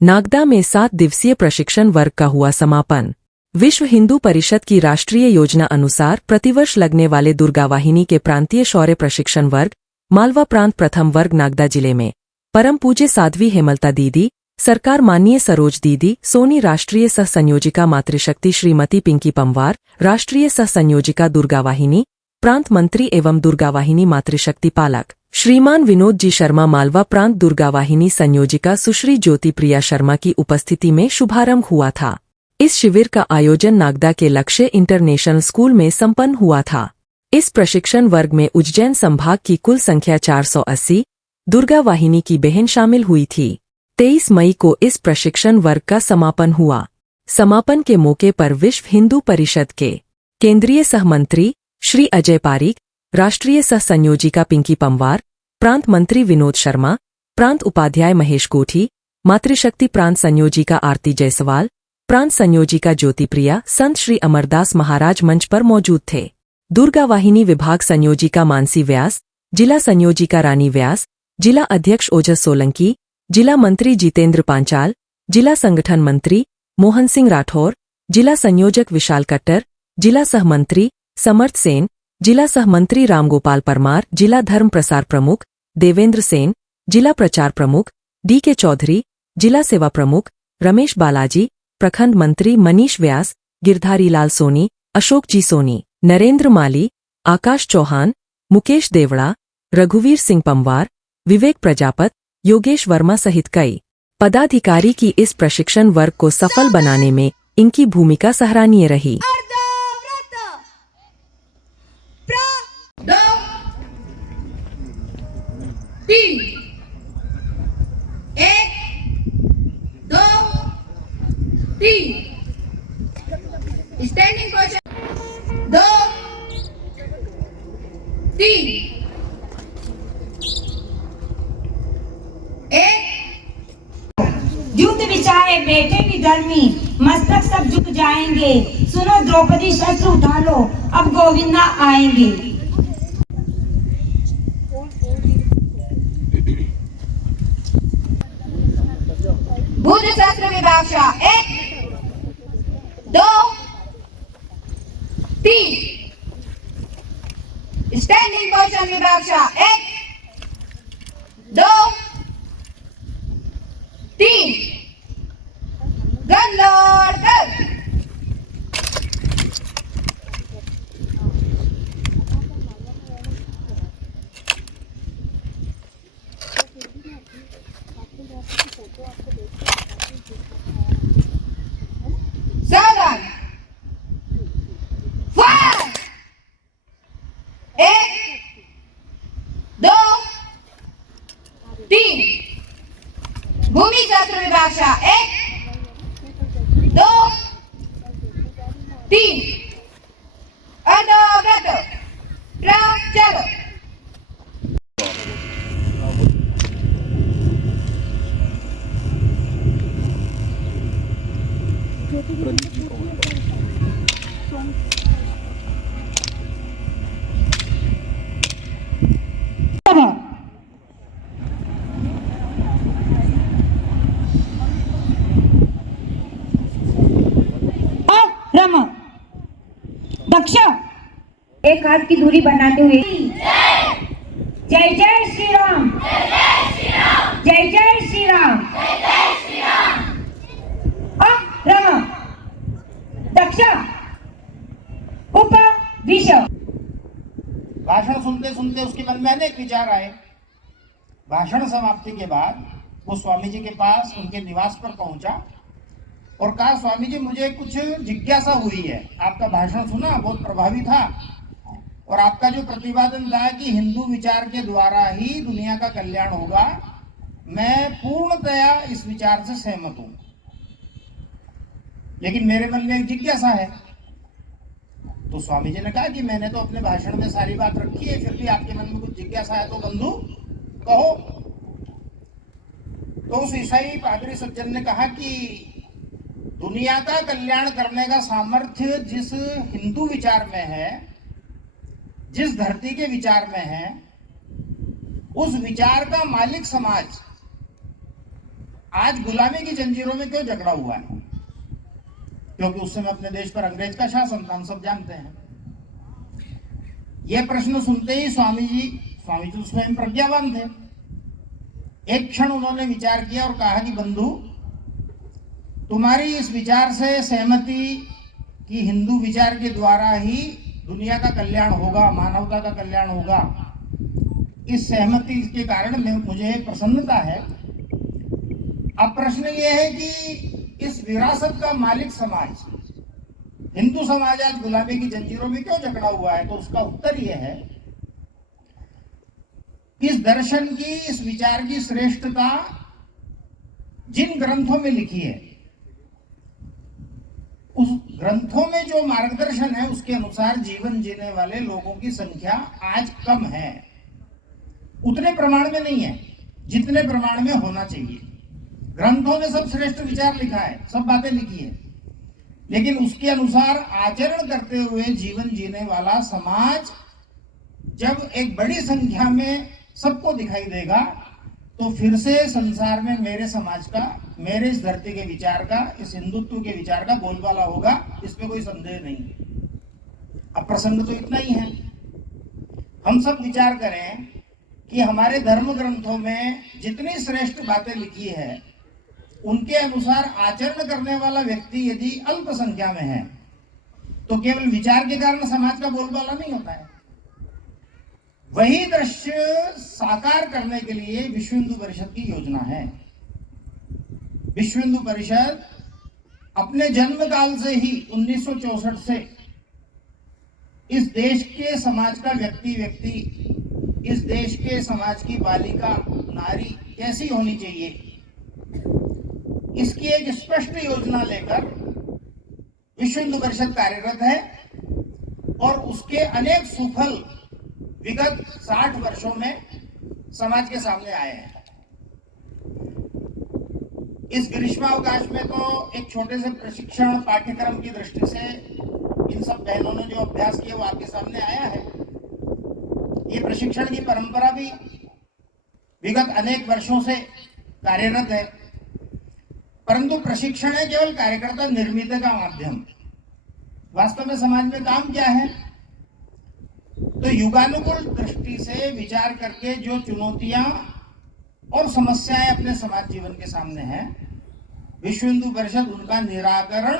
नागदा में 7 दिवसीय प्रशिक्षण वर्ग का हुआ समापन। विश्व हिंदू परिषद की राष्ट्रीय योजना अनुसार प्रतिवर्ष लगने वाले दुर्गावाहिनी के प्रांतीय शौर्य प्रशिक्षण वर्ग मालवा प्रांत प्रथम वर्ग नागदा जिले में परम पूज्य साध्वी हेमलता दीदी, सरकार माननीय सरोज दीदी, सोनी राष्ट्रीय सह संयोजिका मातृशक्ति श्रीमती पिंकी पंवार, राष्ट्रीय सह संयोजिका दुर्गावाहिनी, प्रांत मंत्री एवं दुर्गावाहिनी मातृशक्ति पालक श्रीमान विनोद जी शर्मा, मालवा प्रांत दुर्गावाहिनी संयोजिका सुश्री ज्योति प्रिया शर्मा की उपस्थिति में शुभारंभ हुआ था। इस शिविर का आयोजन नागदा के लक्ष्य इंटरनेशनल स्कूल में संपन्न हुआ था। इस प्रशिक्षण वर्ग में उज्जैन संभाग की कुल संख्या 480 दुर्गावाहिनी की बहन शामिल हुई थी। 23 मई को इस प्रशिक्षण वर्ग का समापन हुआ। समापन के मौके पर विश्व हिंदू परिषद के केंद्रीय सहमंत्री श्री अजय पारीक, राष्ट्रीय सह संयोजिका पिंकी पंवार, प्रांत मंत्री विनोद शर्मा, प्रांत उपाध्याय महेश कोठी, मातृशक्ति प्रांत संयोजिका आरती जायसवाल, प्रांत संयोजिका ज्योति प्रिया, संत श्री अमरदास महाराज मंच पर मौजूद थे। दुर्गावाहिनी विभाग संयोजिका मानसी व्यास, जिला संयोजिका रानी व्यास, जिला अध्यक्ष ओजस सोलंकी, जिला मंत्री जितेंद्र पांचाल, जिला संगठन मंत्री मोहन सिंह राठौर, जिला संयोजक विशाल कट्टर, जिला सहमंत्री समर्थ सेन, जिला सहमंत्री रामगोपाल परमार, जिला धर्म प्रसार प्रमुख देवेंद्र सेन, जिला प्रचार प्रमुख डी के चौधरी, जिला सेवा प्रमुख रमेश बालाजी, प्रखंड मंत्री मनीष व्यास, गिरधारी लाल सोनी, अशोक जी सोनी, नरेंद्र माली, आकाश चौहान, मुकेश देवड़ा, रघुवीर सिंह पंवार, विवेक प्रजापत, योगेश वर्मा सहित कई पदाधिकारी की इस प्रशिक्षण वर्ग को सफल बनाने में इनकी भूमिका सराहनीय रही। स्टैंडिंग पोजीशन 2 3 युद्ध विचारे बेटे भी धर्मी, मस्तक सब झुक जाएंगे। सुनो द्रौपदी शस्त्र उठा लो, अब गोविंदा आएंगे। भुज शस्त्र विभाषा 1 2 3 स्टैंडिंग पोजीशन विभाषा 1 2 3 गन लोड कर। सावधान, फायर 1 2 3 भूमि शस्त्र विभाषा 1 2 3 अधोगत चलो। दक्ष एक हाथ की दूरी बनाते हुए जय जय श्री राम, जय जय श्री राम, रम दक्ष उप विषय। भाषण सुनते सुनते उसके मन में अनेक विचार आए। भाषण समाप्ति के बाद वो स्वामी जी के पास उनके निवास पर पहुंचा और कहा, स्वामी जी मुझे कुछ जिज्ञासा हुई है। आपका भाषण सुना, बहुत प्रभावी था और आपका जो प्रतिपादन था कि हिंदू विचार के द्वारा ही दुनिया का कल्याण होगा, मैं पूर्णतया इस विचार से सहमत हूं, लेकिन मेरे मन में एक जिज्ञासा है। तो स्वामी जी ने कहा कि मैंने तो अपने भाषण में सारी बात रखी है, फिर भी आपके मन में कुछ जिज्ञासा है तो बंधु कहो। तो उस ईसाई पादरी सज्जन ने कहा कि दुनिया का कल्याण करने का सामर्थ्य जिस हिंदू विचार में है, जिस धरती के विचार में है, उस विचार का मालिक समाज आज गुलामी की जंजीरों में क्यों जकड़ा हुआ है? क्योंकि उस समय अपने देश पर अंग्रेज का शासन था, हम सब जानते हैं। यह प्रश्न सुनते ही स्वामी जी तो स्वयं प्रज्ञावान थे। एक क्षण उन्होंने विचार किया और कहा कि बंधु, तुम्हारी इस विचार से सहमति कि हिंदू विचार के द्वारा ही दुनिया का कल्याण होगा, मानवता का कल्याण होगा, इस सहमति के कारण मुझे प्रसन्नता है। अब प्रश्न ये है कि इस विरासत का मालिक समाज, हिंदू समाज आज गुलामी की जंजीरों में क्यों जकड़ा हुआ है? तो उसका उत्तर यह है, इस दर्शन की, इस विचार की श्रेष्ठता जिन ग्रंथों में लिखी है, उस ग्रंथों में जो मार्गदर्शन है उसके अनुसार जीवन जीने वाले लोगों की संख्या आज कम है। उतने प्रमाण में नहीं है जितने प्रमाण में होना चाहिए। ग्रंथों में सब श्रेष्ठ विचार लिखा है, सब बातें लिखी है, लेकिन उसके अनुसार आचरण करते हुए जीवन जीने वाला समाज जब एक बड़ी संख्या में सबको दिखाई देगा, तो फिर से संसार में मेरे समाज का, मेरे इस धरती के विचार का, इस हिंदुत्व के विचार का बोलबाला होगा, इसमें कोई संदेह नहीं। अब प्रसंग तो इतना ही है, हम सब विचार करें कि हमारे धर्म ग्रंथों में जितनी श्रेष्ठ बातें लिखी है, उनके अनुसार आचरण करने वाला व्यक्ति यदि अल्प संख्या में है, तो केवल विचार के कारण समाज का बोलबाला नहीं होता है। वही दृश्य साकार करने के लिए विश्व हिंदू परिषद की योजना है। विश्व हिंदू परिषद अपने जन्म काल से ही 1964 से इस देश के समाज का व्यक्ति, इस देश के समाज की बालिका, नारी कैसी होनी चाहिए, इसकी एक स्पष्ट योजना लेकर विश्व हिंदू परिषद कार्यरत है और उसके अनेक सुफल विगत 60 वर्षों में समाज के सामने आए हैं। इस ग्रीष्मावकाश में तो एक छोटे से प्रशिक्षण पाठ्यक्रम की दृष्टि से इन सब बहनों ने जो अभ्यास किया वो आपके सामने आया है। ये प्रशिक्षण की परंपरा भी विगत अनेक वर्षों से कार्यरत है, परंतु प्रशिक्षण है केवल कार्यकर्ता निर्मित का माध्यम। वास्तव में समाज में काम क्या है? तो युगानुकूल दृष्टि से विचार करके जो चुनौतियां और समस्याएं अपने समाज जीवन के सामने हैं, विश्व हिंदू परिषद उनका निराकरण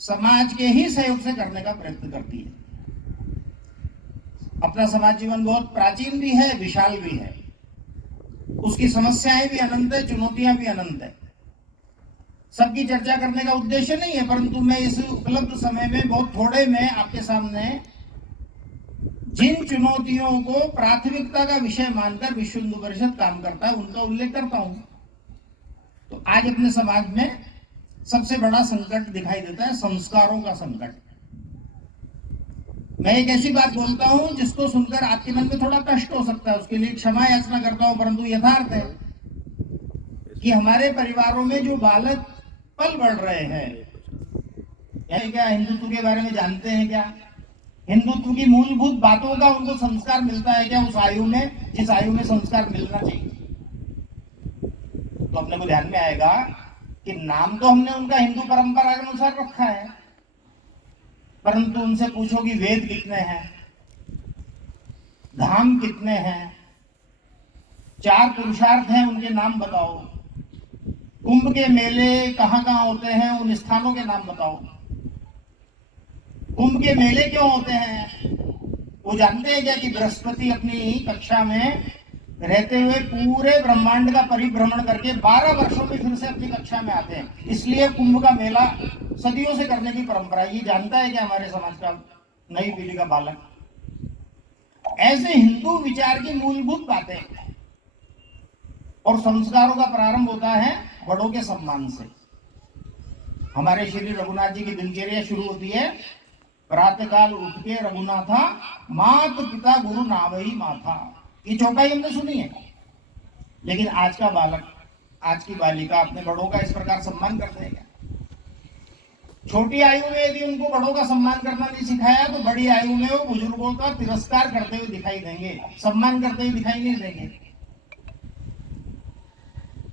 समाज के ही सहयोग से करने का प्रयत्न करती है। अपना समाज जीवन बहुत प्राचीन भी है, विशाल भी है, उसकी समस्याएं भी अनंत है, चुनौतियां भी अनंत है। सबकी चर्चा करने का उद्देश्य नहीं है, परंतु मैं इस उपलब्ध समय में बहुत थोड़े में आपके सामने जिन चुनौतियों को प्राथमिकता का विषय मानकर विश्व हिंदू परिषद काम करता है उनका उल्लेख करता हूं। तो आज अपने समाज में सबसे बड़ा संकट दिखाई देता है संस्कारों का संकट। मैं एक ऐसी बात बोलता हूं जिसको सुनकर आपके मन में थोड़ा कष्ट हो सकता है, उसके लिए क्षमा याचना करता हूं, परंतु यथार्थ है कि हमारे परिवारों में जो बालक पल बढ़ रहे हैं, क्या हिंदुत्व के बारे में जानते हैं? क्या हिंदुत्व की मूलभूत बातों का उनको संस्कार मिलता है क्या उस आयु में जिस आयु में संस्कार मिलना चाहिए? तो अपने को ध्यान में आएगा कि नाम तो हमने उनका हिंदू परंपरा के अनुसार रखा है, परंतु उनसे पूछो कि वेद कितने हैं, धाम कितने हैं, 4 पुरुषार्थ हैं, उनके नाम बताओ। कुंभ के मेले कहां कहां होते हैं, उन स्थानों के नाम बताओ। कुंभ के मेले क्यों होते हैं? वो जानते हैं क्या कि बृहस्पति अपनी कक्षा में रहते हुए पूरे ब्रह्मांड का परिभ्रमण करके 12 वर्षों में फिर से अपनी कक्षा में आते हैं, इसलिए कुंभ का मेला सदियों से करने की परंपरा। ये जानता है कि हमारे समाज का नई पीढ़ी का बालक ऐसे हिंदू विचार की मूलभूत बातें और संस्कारों का प्रारंभ होता है बड़ों के सम्मान से। हमारे श्री रघुनाथ जी की दिनचर्या शुरू होती है, प्रातःकाल उठ के रघुनाथा मात पिता गुरु नावई माथा। ये चौपाई हमने सुनी है, लेकिन आज का बालक, आज की बालिका अपने बड़ों का इस प्रकार सम्मान करते हैं क्या? छोटी आयु में यदि उनको बड़ों का सम्मान करना नहीं सिखाया तो बड़ी आयु में वो बुजुर्गों का तिरस्कार करते हुए दिखाई देंगे, सम्मान करते हुए दिखाई नहीं देंगे।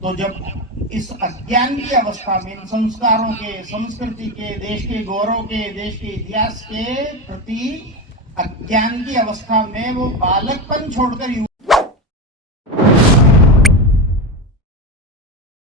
तो जब इस अज्ञान की अवस्था में, इन संस्कारों के, संस्कृति के, देश के गौरव के, देश के इतिहास के प्रति अज्ञान की अवस्था में वो बालकपन छोड़कर